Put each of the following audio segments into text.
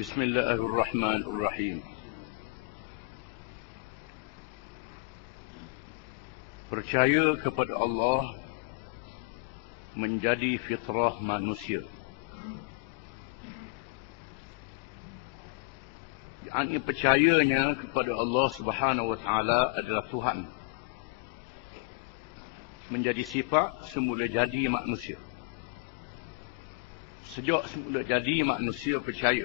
Bismillahirrahmanirrahim. Percaya kepada Allah menjadi fitrah manusia. Yang percayanya kepada Allah Subhanahu wa taala adalah Tuhan menjadi sifat semula jadi manusia. Sejak semula jadi manusia percaya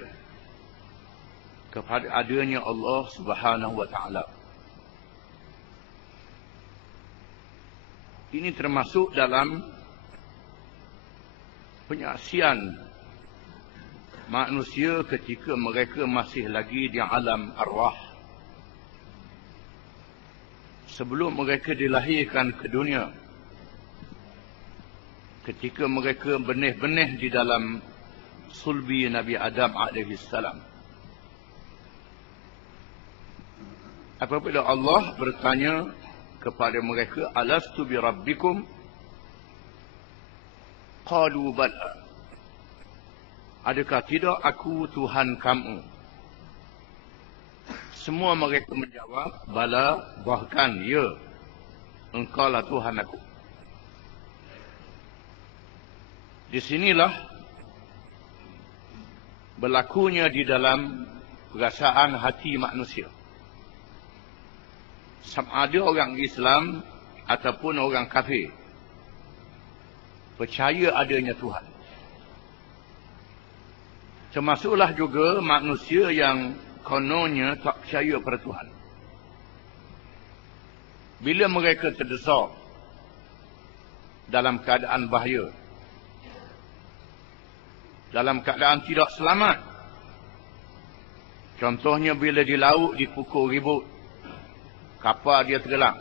kepada adanya Allah Subhanahu wa taala. Ini termasuk dalam penyaksian manusia ketika mereka masih lagi di alam arwah. Sebelum mereka dilahirkan ke dunia, ketika mereka benih-benih di dalam sulbi Nabi Adam alaihi salam. Apabila Allah bertanya kepada mereka, alastu bi rabbikum? Qalu bala. Adakah tidak aku Tuhan kamu? Semua mereka menjawab, bala, bahkan ya, engkaulah Tuhan aku. Di sinilah berlakunya di dalam perasaan hati manusia. Sama ada orang Islam ataupun orang kafir percaya adanya Tuhan. Termasuklah juga manusia yang kononnya tak percaya pada Tuhan. Bila mereka terdesak dalam keadaan bahaya, dalam keadaan tidak selamat, contohnya bila di laut dipukul ribut, kapal dia tenggelam,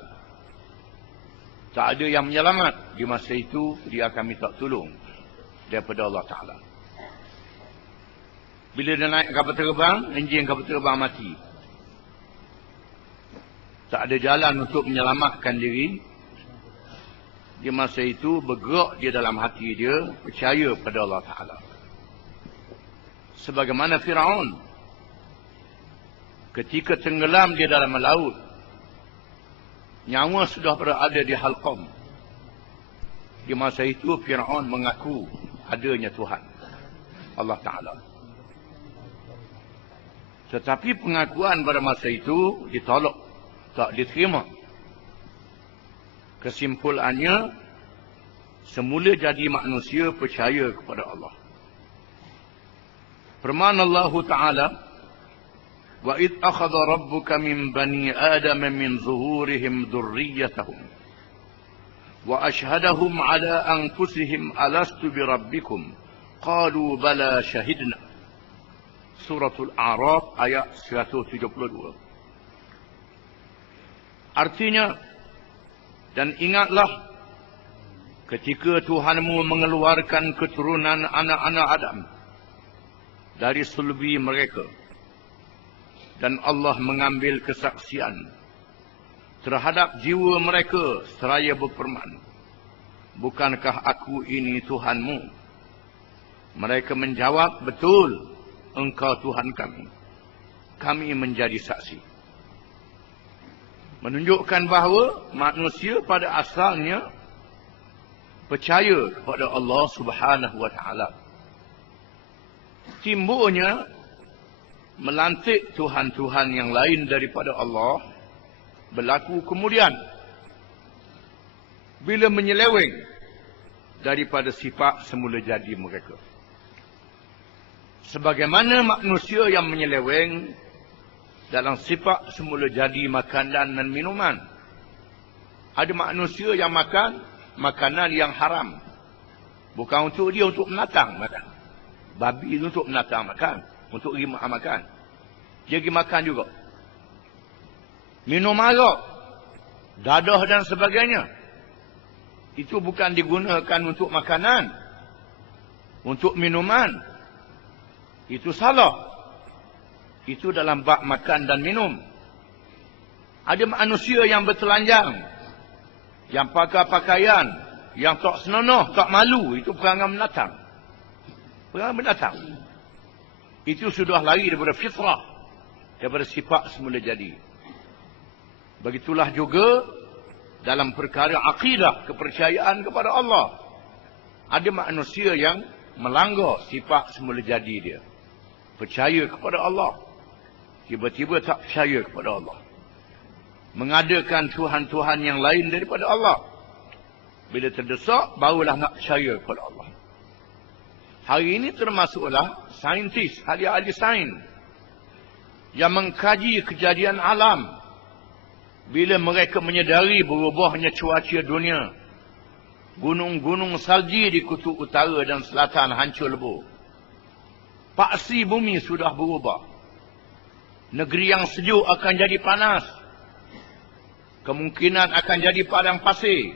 tak ada yang menyelamat, di masa itu dia akan minta tolong daripada Allah Ta'ala. Bila dia naik kapal terbang, enjin kapal terbang mati, tak ada jalan untuk menyelamatkan diri, di masa itu bergerak dia dalam hati dia percaya pada Allah Ta'ala. Sebagaimana Firaun ketika tenggelam dia dalam laut, nyawa sudah berada di halqam. Di masa itu Firaun mengaku adanya Tuhan Allah Ta'ala. Tetapi pengakuan pada masa itu ditolak, tak diterima. Kesimpulannya, semula jadi manusia percaya kepada Allah. Firman Allah Ta'ala, وَإِذْ أَخَذَ رَبُّكَ مِنْ بَنِي آدَمَ مِنْ ظُهُورِهِمْ ذُرِّيَّتَهُمْ وَأَشْهَدَهُمْ عَلَى أَنْفُسِهِمْ أَلَسْتُ بِرَبِّكُمْ قَالُوا بَلَى شَهِدْنَا. Suratul A'raf ayat 172. Artinya, dan ingatlah ketika Tuhanmu mengeluarkan keturunan anak-anak Adam dari sulbi mereka, dan Allah mengambil kesaksian terhadap jiwa mereka seraya berfirman, bukankah aku ini Tuhanmu? Mereka menjawab, betul, engkau Tuhan kami. Kami menjadi saksi. Menunjukkan bahawa manusia pada asalnya percaya kepada Allah Subhanahu wa taala. Timbulnya melantik Tuhan-Tuhan yang lain daripada Allah berlaku kemudian bila menyeleweng daripada sifat semula jadi mereka. Sebagaimana manusia yang menyeleweng dalam sifat semula jadi makanan dan minuman. Ada manusia yang makan makanan yang haram, bukan untuk dia, untuk binatang makan. Babi itu untuk binatang makan, untuk rimah makan. Dia pergi makan juga. Minum arak, dadah dan sebagainya, itu bukan digunakan untuk makanan, untuk minuman. Itu salah. Itu dalam bab makan dan minum. Ada manusia yang bertelanjang, yang pakai pakaian yang tak senonoh, tak malu. Itu perangai binatang. Perangai binatang. Itu sudah lari daripada fitrah, daripada sifat semula jadi. Begitulah juga dalam perkara akidah, kepercayaan kepada Allah. Ada manusia yang melanggar sifat semula jadi dia. Percaya kepada Allah, tiba-tiba tak percaya kepada Allah. Mengadakan Tuhan-Tuhan yang lain daripada Allah. Bila terdesak, barulah nak percaya kepada Allah. Hari ini termasuklah saintis, ahli-ahli sains yang mengkaji kejadian alam. Bila mereka menyedari berubahnya cuaca dunia, gunung-gunung salji di kutub utara dan selatan hancur lebur. Paksi bumi sudah berubah. Negeri yang sejuk akan jadi panas. Kemungkinan akan jadi padang pasir.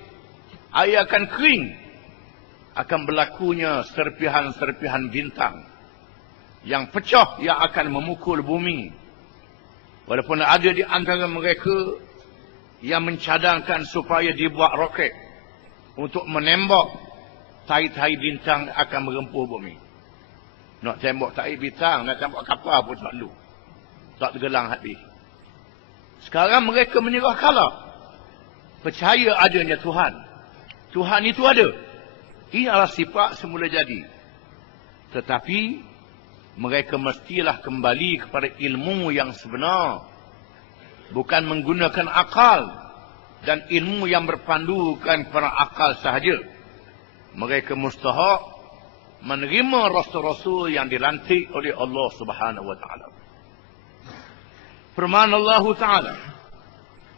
Air akan kering. Akan berlakunya serpihan-serpihan bintang yang pecah, yang akan memukul bumi. Walaupun ada di antara mereka yang mencadangkan supaya dibuat roket untuk menembak tahi-tahi bintang akan merempuh bumi. Nak tembak tahi bintang, nak tembak kapal pun tak perlu. Tak tergelang habis. Sekarang mereka menyerah kalah. Percaya adanya Tuhan. Tuhan itu ada. Ini adalah sifat semula jadi. Tetapi mereka mestilah kembali kepada ilmu yang sebenar. Bukan menggunakan akal dan ilmu yang berpandukan kepada akal sahaja. Mereka mustahak menerima rasul-rasul yang dilantik oleh Allah Subhanahu wa taala. Firman Allah Taala,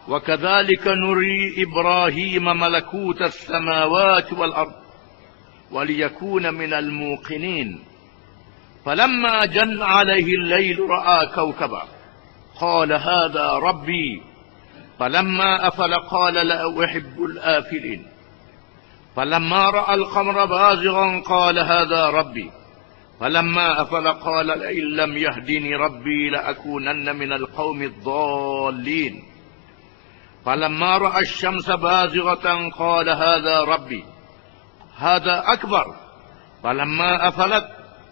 "Wa kadzalika nuri Ibrahim malakut as-samawati wal ard wa liyakuna minal muqinin. Falamma janna 'alaihi al-lail ra'a kawkaba qala hadha rabbi falamma afala qala la uhibbu al-afilin. فلما رأى القمر بازغا قال هذا ربي فلما أفل قال لئن لم يهدني ربي لأكونن من القوم الضالين فلما رأى الشمس بازغة قال هذا ربي هذا أكبر فلما أفلت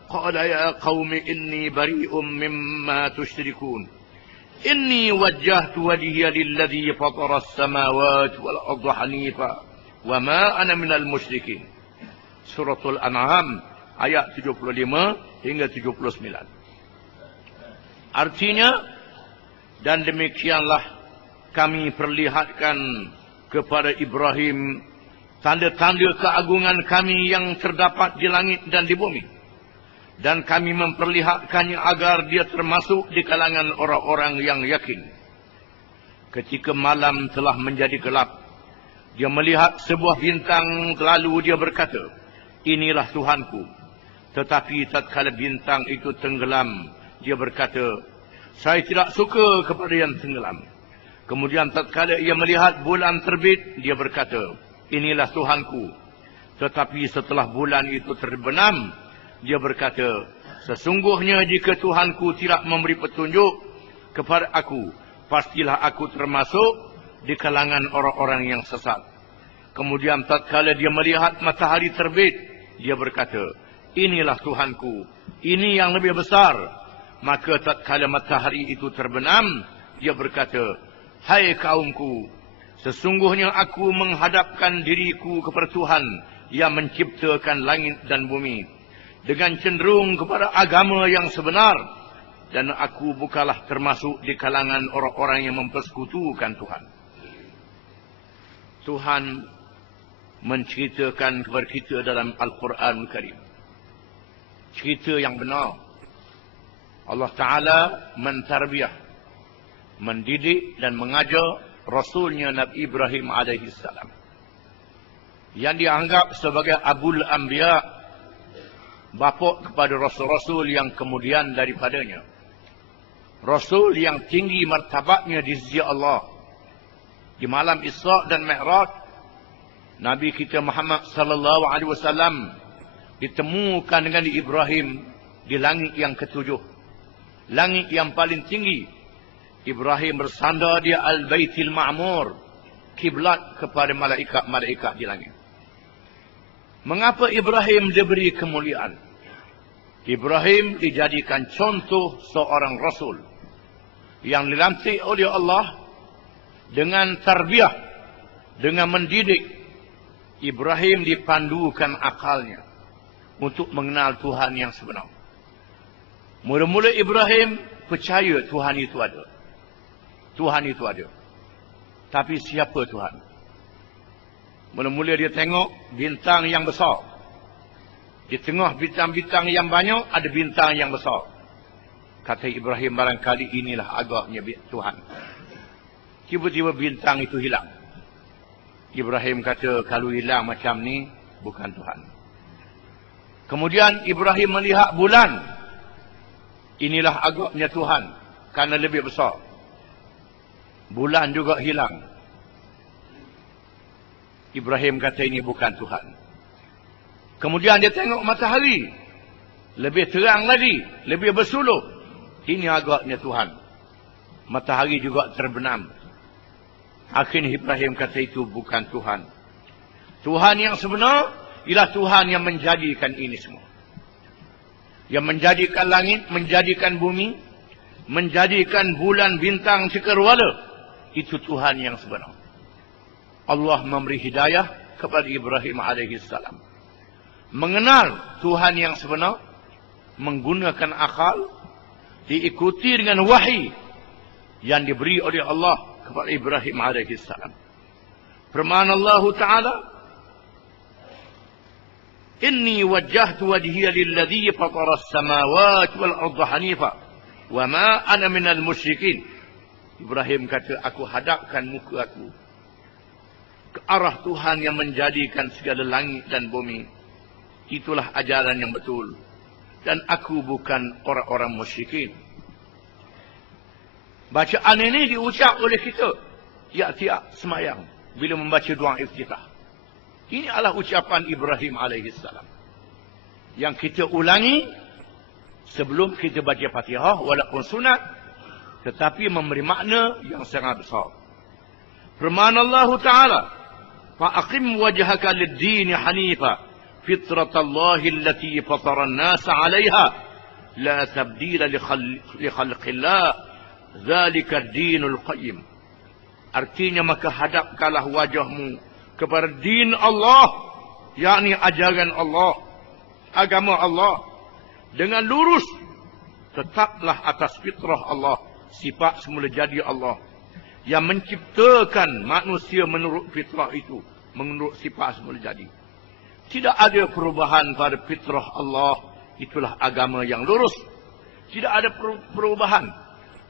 قال يا قوم إني بريء مما تشركون إني وجهت وجهي للذي فطر السماوات والأرض حنيفا وَمَا أَنَا مِنَ الْمُشْرِكِينَ. Suratul An'am ayat 75 hingga 79. Artinya, dan demikianlah kami perlihatkan kepada Ibrahim tanda-tanda keagungan kami yang terdapat di langit dan di bumi. Dan kami memperlihatkannya agar dia termasuk di kalangan orang-orang yang yakin. Ketika malam telah menjadi gelap, dia melihat sebuah bintang, lalu dia berkata, inilah Tuhanku. Tetapi tatkala bintang itu tenggelam, dia berkata, saya tidak suka kepada yang tenggelam. Kemudian tatkala ia melihat bulan terbit, dia berkata, inilah Tuhanku. Tetapi setelah bulan itu terbenam, dia berkata, sesungguhnya jika Tuhanku tidak memberi petunjuk kepada aku, pastilah aku termasuk di kalangan orang-orang yang sesat. Kemudian tatkala dia melihat matahari terbit, dia berkata, inilah Tuhanku, ini yang lebih besar. Maka tatkala matahari itu terbenam, dia berkata, hai kaumku, sesungguhnya aku menghadapkan diriku kepada Tuhan yang menciptakan langit dan bumi, dengan cenderung kepada agama yang sebenar, dan aku bukanlah termasuk di kalangan orang-orang yang mempersekutukan Tuhan. Tuhan menceritakan kepada kita dalam Al-Quran Al-Karim cerita yang benar. Allah Ta'ala mentarbiah, mendidik dan mengajar Rasulnya Nabi Ibrahim AS, yang dianggap sebagai Abul Anbiya, bapa kepada Rasul-Rasul yang kemudian daripadanya. Rasul yang tinggi martabatnya di sisi Allah. Di malam Isra' dan Mi'raj, Nabi kita Muhammad sallallahu alaihi wasallam ditemukan dengan Ibrahim di langit yang ketujuh. Langit yang paling tinggi. Ibrahim bersandar di Al-Baitil Ma'mur, kiblat kepada malaikat-malaikat di langit. Mengapa Ibrahim diberi kemuliaan? Ibrahim dijadikan contoh seorang Rasul yang dilantik oleh Allah dengan tarbiyah, dengan mendidik. Ibrahim dipandukan akalnya untuk mengenal Tuhan yang sebenar. Mula-mula Ibrahim percaya Tuhan itu ada. Tuhan itu ada. Tapi siapa Tuhan? Mula-mula dia tengok bintang yang besar. Di tengah bintang-bintang yang banyak, ada bintang yang besar. Kata Ibrahim, barangkali inilah agaknya Tuhan. Tiba-tiba bintang itu hilang. Ibrahim kata, kalau hilang macam ni, bukan Tuhan. Kemudian Ibrahim melihat bulan. Inilah agaknya Tuhan, kerana lebih besar. Bulan juga hilang. Ibrahim kata, ini bukan Tuhan. Kemudian dia tengok matahari. Lebih terang lagi. Lebih bersuluh. Ini agaknya Tuhan. Matahari juga terbenam. Akhirnya Ibrahim kata itu bukan Tuhan. Tuhan yang sebenar ialah Tuhan yang menjadikan ini semua. Yang menjadikan langit, menjadikan bumi, menjadikan bulan, bintang, cakrawala. Itu Tuhan yang sebenar. Allah memberi hidayah kepada Ibrahim alaihissalam. Mengenal Tuhan yang sebenar, menggunakan akal, diikuti dengan wahyi yang diberi oleh Allah kepada Ibrahim alaihissalam. Firman Allah Ta'ala, Inni wajjahtu wajhiya lilladhi fatara as-samawati wal arda hanifa wa ma ana minal musyrikin. Ibrahim kata, aku hadapkan muka aku ke arah Tuhan yang menjadikan segala langit dan bumi. Itulah ajaran yang betul. Dan aku bukan orang-orang musyrikin. Bacaan ini diucap oleh kita tiap-tiap semayang bila membaca doa iftitah. Ini adalah ucapan Ibrahim alaihissalam yang kita ulangi sebelum kita baca Fatihah, walaupun sunat, tetapi memberi makna yang sangat besar. Firman Allah Ta'ala, fa'aqim wajhaka lid-din hanifa fitratallahi allati fatara an-nasa 'alayha la tabdila li khalqillah dzalika ad-dinul qayyim. Artinya, maka hadapkanlah wajahmu kepada din Allah, yakni ajaran Allah, agama Allah, dengan lurus. Tetaplah atas fitrah Allah, sifat semula jadi Allah yang menciptakan manusia menurut fitrah itu, menurut sifat semula jadi. Tidak ada perubahan pada fitrah Allah. Itulah agama yang lurus. Tidak ada perubahan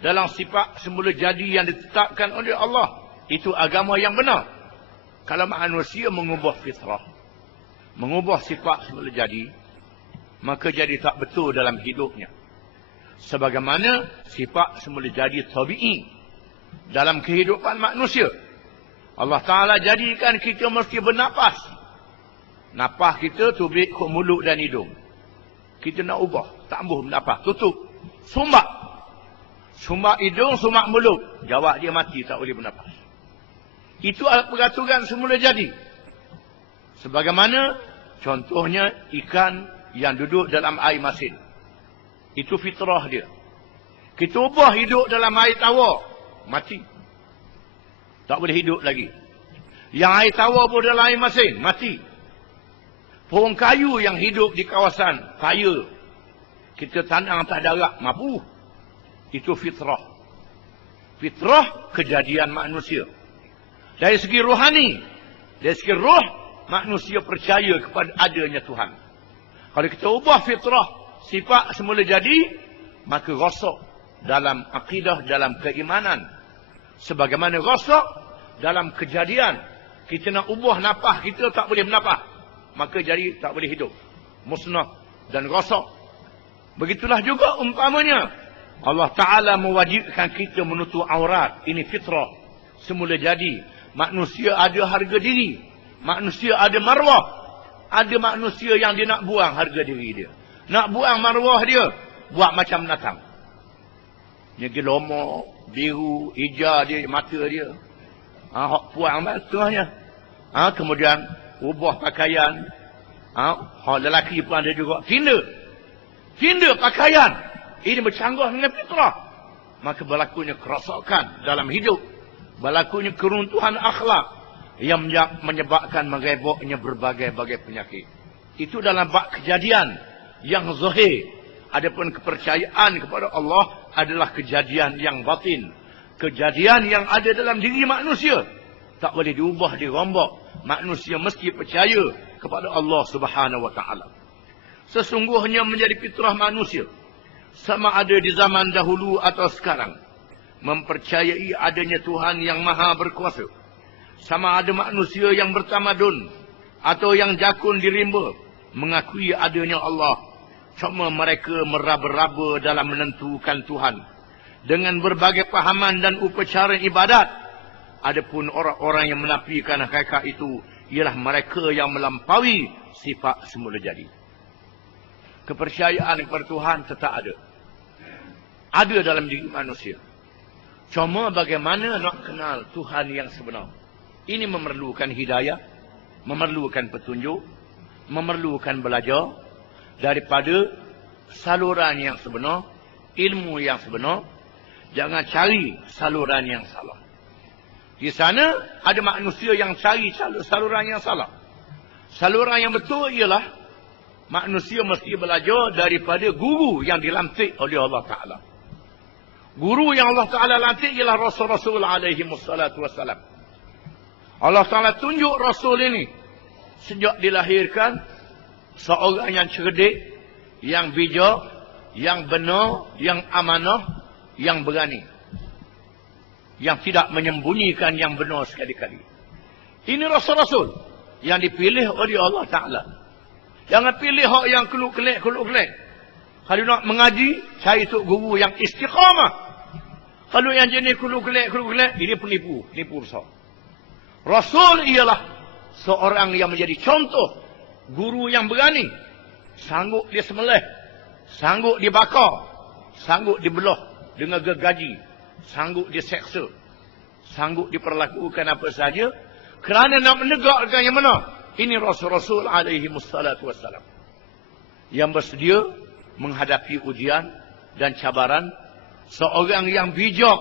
dalam sifat semula jadi yang ditetapkan oleh Allah. Itu agama yang benar. Kalau manusia mengubah fitrah, mengubah sifat semula jadi, maka jadi tak betul dalam hidupnya. Sebagaimana sifat semula jadi tabi'i dalam kehidupan manusia. Allah Ta'ala jadikan kita mesti bernapas. Napas kita tubik ke mulut dan hidung. Kita nak ubah, tak boleh bernapas, tutup. Sumbak. Sumbak hidung, sumbak mulut. Jawab dia mati, tak boleh bernapas. Itu peraturan semula jadi. Sebagaimana contohnya ikan yang duduk dalam air masin. Itu fitrah dia. Kita ubah hidup dalam air tawar, mati. Tak boleh hidup lagi. Yang air tawar pun dalam air masin, mati. Pohon kayu yang hidup di kawasan kaya, kita tanam tak darat, mampu. Itu fitrah. Fitrah kejadian manusia. Dari segi rohani, dari segi roh, manusia percaya kepada adanya Tuhan. Kalau kita ubah fitrah, sifat semula jadi, maka rosak dalam akidah, dalam keimanan. Sebagaimana rosak dalam kejadian. Kita nak ubah napas, kita tak boleh bernafas, maka jadi tak boleh hidup. Musnah dan rosak. Begitulah juga umpamanya. Allah Ta'ala mewajibkan kita menutup aurat. Ini fitrah. Semula jadi. Manusia ada harga diri. Manusia ada marwah. Ada manusia yang dia nak buang harga diri dia. Nak buang marwah dia. Buat macam binatang. Dia gelomok, biru, hijau dia, mata dia. Hak puang matanya. Kemudian ubah pakaian. Hak lelaki pun ada juga. Hina. Tinda pakaian. Ini bercanggah dengan fitrah. Maka berlakunya kerosakan dalam hidup. Berlakunya keruntuhan akhlak. Yang menyebabkan mengeboknya berbagai-bagai penyakit. Itu dalam bab kejadian yang zahir. Adapun kepercayaan kepada Allah adalah kejadian yang batin. Kejadian yang ada dalam diri manusia. Tak boleh diubah, dirombak. Manusia mesti percaya kepada Allah Subhanahu wa ta'ala. Sesungguhnya menjadi fitrah manusia, sama ada di zaman dahulu atau sekarang, mempercayai adanya Tuhan yang maha berkuasa. Sama ada manusia yang bertamadun atau yang jakun di rimba, mengakui adanya Allah. Cuma mereka meraba-raba dalam menentukan Tuhan dengan berbagai pahaman dan upacara ibadat. Adapun orang-orang yang menafikan hakikat itu ialah mereka yang melampaui sifat semula jadi. Kepercayaan kepada Tuhan tetap ada. Ada dalam diri manusia. Cuma bagaimana nak kenal Tuhan yang sebenar. Ini memerlukan hidayah, memerlukan petunjuk, memerlukan belajar daripada saluran yang sebenar, ilmu yang sebenar. Jangan cari saluran yang salah. Di sana ada manusia yang cari saluran yang salah. Saluran yang betul ialah manusia mesti belajar daripada guru yang dilantik oleh Allah Ta'ala. Guru yang Allah Ta'ala lantik ialah Rasul-Rasul alaihi wassalatu wassalam. Allah Ta'ala tunjuk Rasul ini sejak dilahirkan seorang yang cerdik, yang bijak, yang benar, yang amanah, yang berani. Yang tidak menyembunyikan yang benar sekali-kali. Ini Rasul-Rasul yang dipilih oleh Allah Ta'ala. Jangan pilih hak yang keluk-kelek. Kalau nak mengaji, cari tok guru yang istiqamah. Kalau yang jenis keluk-kelek, ini penipu besar. Rasul ialah seorang yang menjadi contoh guru yang berani. Sanggup dia sembelih, sanggup dibakar, sanggup dibelah dengan gergaji. Sanggup diseksa, sanggup diperlakukan apa saja kerana nak menegakkan yang mana. Ini Rasul-Rasul alaihi wassalatu wassalam yang bersedia menghadapi ujian dan cabaran. Seorang yang bijak,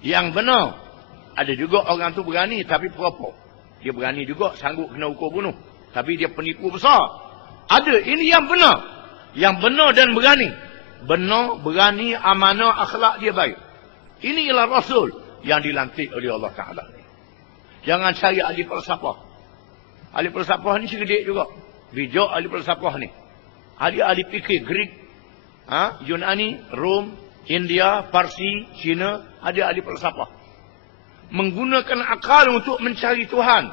yang benar. Ada juga orang tu berani tapi pura-pura. Dia berani juga, sanggup kena hukum bunuh, tapi dia penipu besar. Ada, ini yang benar. Yang benar dan berani. Benar, berani, amanah, akhlak dia baik. Ini ialah Rasul yang dilantik oleh Allah Ta'ala. Jangan cari ahli falsafah. Ahli falsafah ni cerdik juga. Bijak ahli falsafah ni. Ahli-ahli fikir Greek, Yunani, Rom, India, Parsi, Cina. Ada ahli falsafah. Menggunakan akal untuk mencari Tuhan.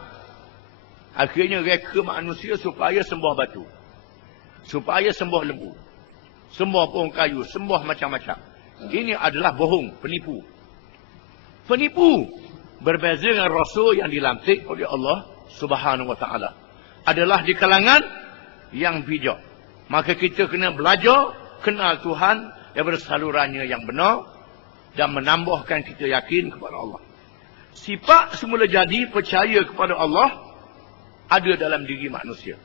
Akhirnya reka manusia supaya sembah batu. Supaya sembah lembu. Sembah pohon kayu. Sembah macam-macam. Ini adalah bohong, penipu. Penipu. Berbeza dengan Rasul yang dilantik oleh Allah Subhanahu wa ta'ala. Adalah di kalangan yang bijak. Maka kita kena belajar, kenal Tuhan yang bersalurannya yang benar. Dan menambahkan kita yakin kepada Allah. Sifat semula jadi percaya kepada Allah ada dalam diri manusia.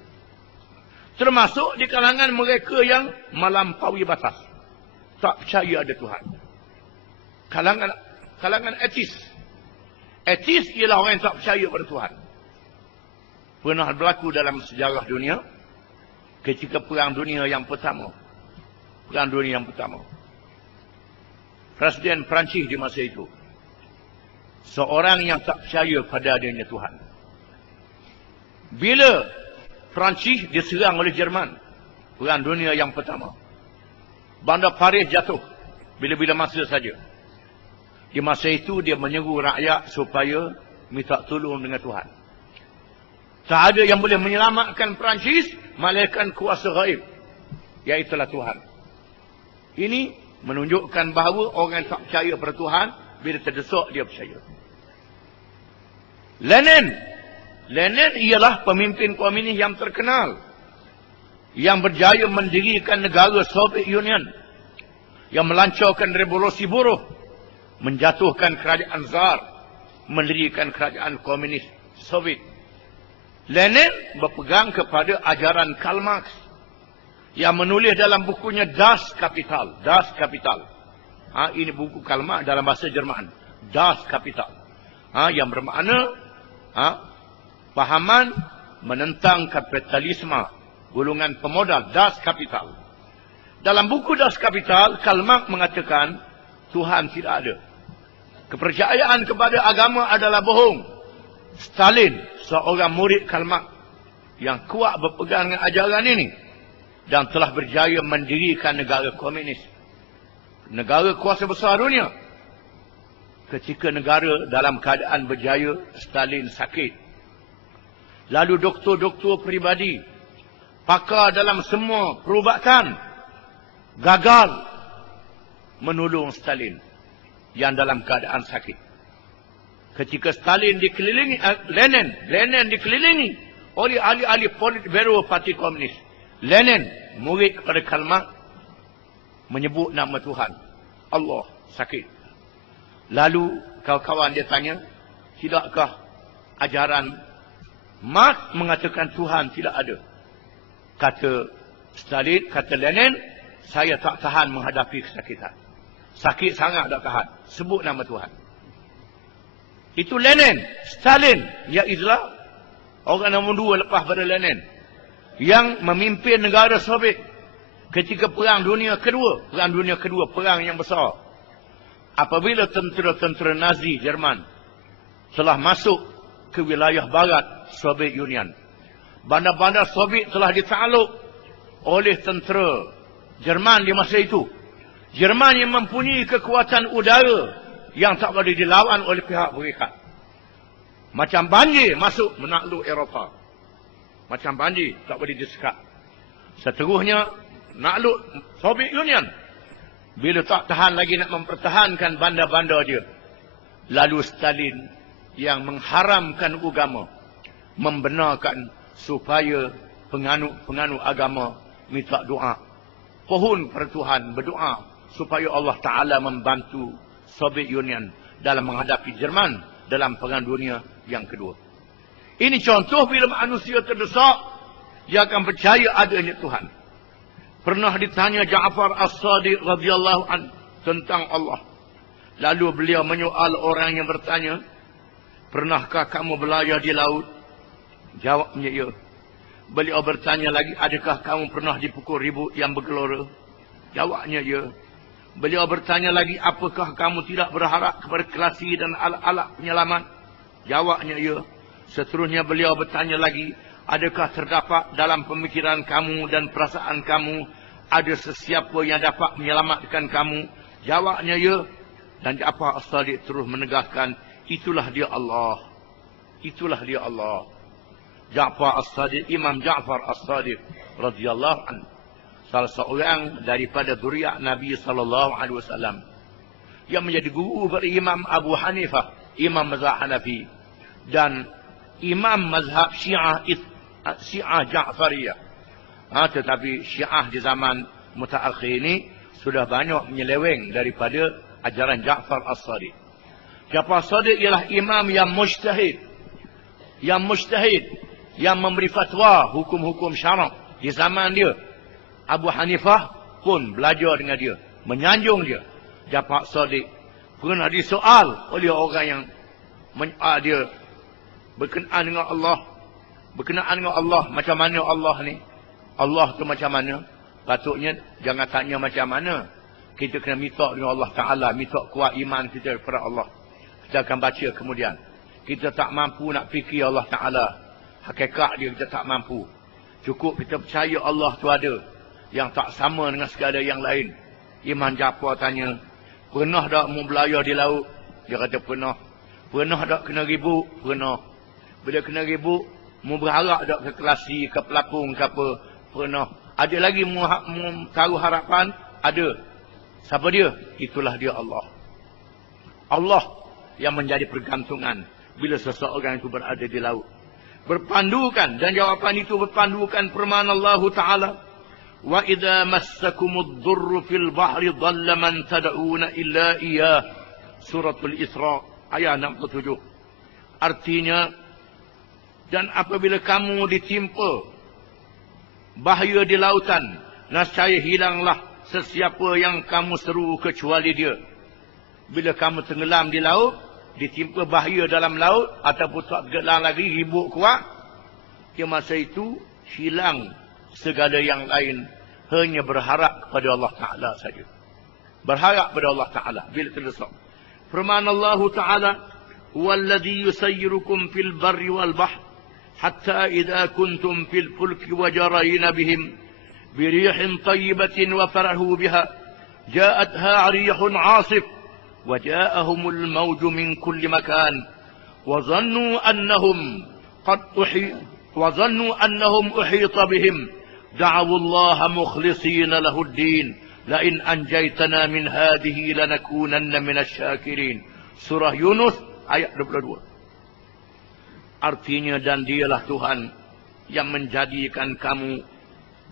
Termasuk di kalangan mereka yang melampaui batas. Tak percaya ada Tuhan. Kalangan etis. Etis ialah orang yang tak percaya pada Tuhan. Pernah berlaku dalam sejarah dunia. Ketika Perang Dunia yang pertama. Perang Dunia yang pertama. Presiden Perancis di masa itu. Seorang yang tak percaya pada adanya Tuhan. Bila Perancis diserang oleh Jerman. Perang Dunia yang pertama. Bandar Paris jatuh. Bila-bila masa saja. Di masa itu dia menyeru rakyat supaya minta tolong dengan Tuhan. Tak ada yang boleh menyelamatkan Perancis melainkan kuasa gaib. Iaitulah Tuhan. Ini menunjukkan bahawa orang yang tak percaya pada Tuhan, bila terdesak dia percaya. Lenin ialah pemimpin komunis yang terkenal. Yang berjaya mendirikan negara Soviet Union. Yang melancarkan revolusi buruh. Menjatuhkan kerajaan Tsar. Mendirikan kerajaan komunis Soviet. Lenin berpegang kepada ajaran Karl Marx. yang menulis dalam bukunya Das Kapital. Das Kapital. Ini buku Karl Marx dalam bahasa Jerman. Das Kapital. Yang bermakna pahaman menentang kapitalisme, golongan pemodal. Das Kapital. Dalam buku Das Kapital, Karl Marx mengatakan Tuhan tidak ada. Kepercayaan kepada agama adalah bohong. Stalin, seorang murid Karl Marx yang kuat berpegang dengan ajaran ini dan telah berjaya mendirikan negara komunis, negara kuasa besar dunia. Ketika negara dalam keadaan berjaya, Stalin sakit. Lalu doktor-doktor peribadi, pakar dalam semua perubatan, gagal menolong Stalin yang dalam keadaan sakit. Ketika Stalin dikelilingi, Lenin dikelilingi oleh ahli-ahli Politburo Parti Komunis. Lenin, murid kepada Karl Marx, menyebut nama Tuhan. Allah, sakit. Lalu kawan-kawan dia tanya, tidakkah ajaran Marx mengatakan Tuhan tidak ada? Kata Stalin, kata Lenin, saya tak tahan menghadapi kesakitan. Sakit sangat tak tahan. Sebut nama Tuhan. Itu Lenin. Stalin, ya Islam, orang nombor 2 lepas pada Lenin, yang memimpin negara Soviet ketika Perang Dunia Kedua. Perang Dunia Kedua, perang yang besar. Apabila tentera-tentera Nazi Jerman telah masuk ke wilayah barat Soviet Union, bandar-bandar Soviet telah ditakluk oleh tentera Jerman di masa itu. Jerman yang mempunyai kekuatan udara yang tak boleh dilawan oleh pihak berikat. Macam banjir masuk menakluk Eropah. Macam banjir tak boleh disekat. Seterusnya nakluk Soviet Union. Bila tak tahan lagi nak mempertahankan bandar-bandar dia, lalu Stalin yang mengharamkan agama, membenarkan supaya penganut agama minta doa. Pohon pada Tuhan berdoa supaya Allah Ta'ala membantu Soviet Union dalam menghadapi Jerman dalam Perang Dunia yang kedua. Ini contoh bila manusia terdesak, dia akan percaya adanya Tuhan. Pernah ditanya Ja'far As-Sadiq radhiyallahu an tentang Allah. Lalu beliau menyoal orang yang bertanya, pernahkah kamu berlayar di laut? Jawabnya ya. Beliau bertanya lagi, adakah kamu pernah dipukul ribut yang bergelora? Jawabnya ya. Beliau bertanya lagi, apakah kamu tidak berharap kepada kelasi dan alat-alat penyelamat? Jawabnya ya. Seterusnya beliau bertanya lagi, adakah terdapat dalam pemikiran kamu dan perasaan kamu ada sesiapa yang dapat menyelamatkan kamu? Jawabnya ya. Dan Ja'far As-Sadiq terus menegaskan, itulah dia Allah. Itulah dia Allah. Ja'far As-Sadiq, Imam Ja'far As-Sadiq radhiyallahu anhu, salah seorang daripada zuriat Nabi sallallahu alaihi wasallam yang menjadi guru bagi Imam Abu Hanifah, Imam mazhab Hanafi, dan Imam mazhab Syiah Ja'fariyah. Tetapi Syiah di zaman mutaakhir ini sudah banyak menyeleweng daripada ajaran Ja'far As-Sadiq. Ja'far As-Sadiq ialah imam yang mujtahid, yang memberi fatwa hukum-hukum syarak di zaman dia. Abu Hanifah pun belajar dengan dia, menyanjung dia. Ja'far As-Sadiq pernah disoal oleh orang yang dia berkenaan dengan Allah. Macam mana Allah ni? Allah tu macam mana? Patutnya jangan tanya macam mana. Kita kena minta dengan Allah Ta'ala, minta kuat iman kita kepada Allah. Kita akan baca kemudian. Kita tak mampu nak fikir Allah Ta'ala, hakikat dia kita tak mampu. Cukup kita percaya Allah tu ada, yang tak sama dengan segala yang lain. Imam Ja'far tanya, pernah tak mu berlayar di laut? Dia kata pernah. Pernah tak kena ribut? Pernah. Bila kena ribut, mu berharap tak ke kelasi, ke pelapung, ke apa? Pernah. Ada lagi mu taruh harapan? Ada. Siapa dia? Itulah dia Allah. Allah yang menjadi pergantungan bila seseorang itu berada di laut. Berpandukan, dan jawapan itu berpandukan firman Allah Ta'ala, wa idza massakumud dhurru fil bahri dhalla man tad'una illa iyyah. Suratul Isra ayat 67. Artinya, dan apabila kamu ditimpa bahaya di lautan, Nascaya hilanglah sesiapa yang kamu seru kecuali dia. Bila kamu tenggelam di laut, ditimpa bahaya dalam laut, ataupun tak gelang lagi, ribut kuat, di masa itu hilang segala yang lain. Hanya berharap kepada Allah Ta'ala saja. Berharap kepada Allah Ta'ala bila terdesak. Firman Allah Ta'ala, "Walladhi yusayyirukum fil barri wal bahr hatta idza kuntum fil fulki wa jarayna bihim birihin tayyibatin wa farahu biha ja'atha 'arihun 'asif wa ja'ahumul mawju min kulli makan wa dhannu annahum uhita bihim da'awu Allah mukhlishina lahu ad-din la in anjaytana min hadhihi lanakunanna minasy syakirin." Surah Yunus ayat 22. Artinya, dan dialah Tuhan yang menjadikan kamu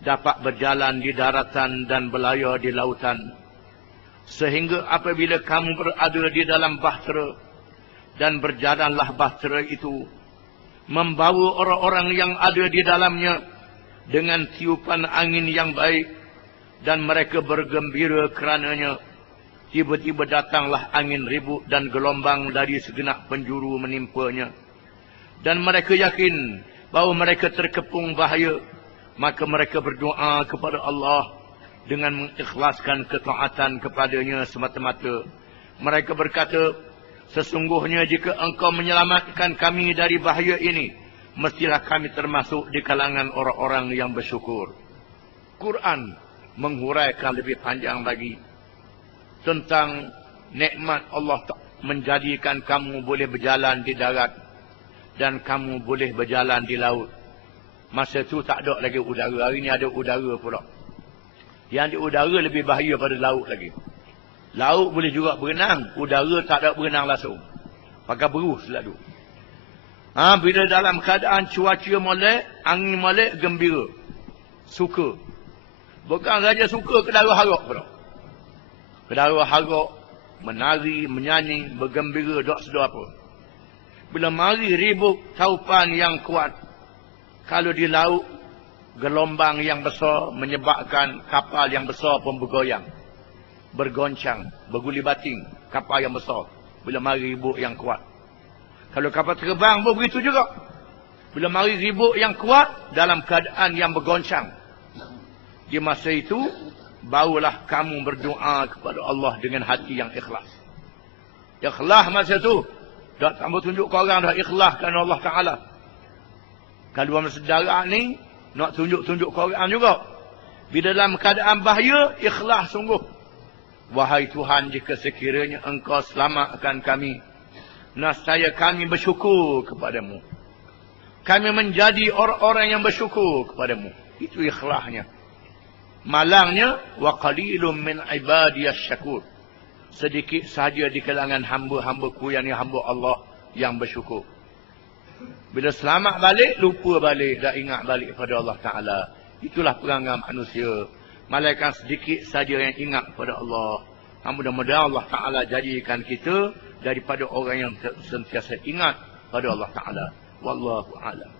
dapat berjalan di daratan dan berlayar di lautan, sehingga apabila kamu berada di dalam bahtera, dan berjalanlah bahtera itu membawa orang-orang yang ada di dalamnya dengan tiupan angin yang baik, dan mereka bergembira kerananya. Tiba-tiba datanglah angin ribut dan gelombang dari segenap penjuru menimpanya, dan mereka yakin bahawa mereka terkepung bahaya. Maka mereka berdoa kepada Allah dengan mengikhlaskan ketaatan kepadanya semata-mata. Mereka berkata, "Sesungguhnya jika engkau menyelamatkan kami dari bahaya ini, mestilah kami termasuk di kalangan orang-orang yang bersyukur." Quran menghuraikan lebih panjang lagi tentang nikmat Allah menjadikan kamu boleh berjalan di darat dan kamu boleh berjalan di laut. Masa tu tak ada lagi udara. Hari ni ada udara pula. Yang di udara lebih bahaya pada laut lagi. Laut boleh juga berenang. Udara tak ada berenang langsung. Pakai beruh selalu. Bila dalam keadaan cuaca molek, angin molek, gembira. Suka. Bukan saja suka, kedara harap pula. Kedara harap, menari, menyanyi, bergembira, tak sedar apa. Bila mari ribut taupan yang kuat, kalau di laut, gelombang yang besar menyebabkan kapal yang besar pun bergoyang, bergoncang, berguli bating. Kapal yang besar bila mari ribut yang kuat. Kalau kapal terbang pun begitu juga. Bila mari ribut yang kuat dalam keadaan yang bergoncang, di masa itu barulah kamu berdoa kepada Allah dengan hati yang ikhlas. Ikhlas masa tu, tak tambah tunjuk ke orang, dah ikhlas kerana Allah Ta'ala. Kalau orang sedara ni nak tunjuk-tunjuk ke orang juga. Bila dalam keadaan bahaya, ikhlas sungguh. "Wahai Tuhan, jika sekiranya engkau selamatkan kami, nescaya kami bersyukur kepadamu. Kami menjadi orang-orang yang bersyukur kepadamu." Itu ikhlasnya. Malangnya, "Wa qalilum min ibadiyasy syakur." Sedikit saja di kalangan hamba-hambaku yang hamba Allah yang bersyukur. Bila selamat balik, lupa balik, tak ingat balik kepada Allah Ta'ala. Itulah perangai manusia. Malaikat sedikit saja yang ingat kepada Allah. Mudah-mudahan Allah Ta'ala jadikan kita daripada orang yang sentiasa ingat pada Allah Ta'ala. Wallahu a'lam.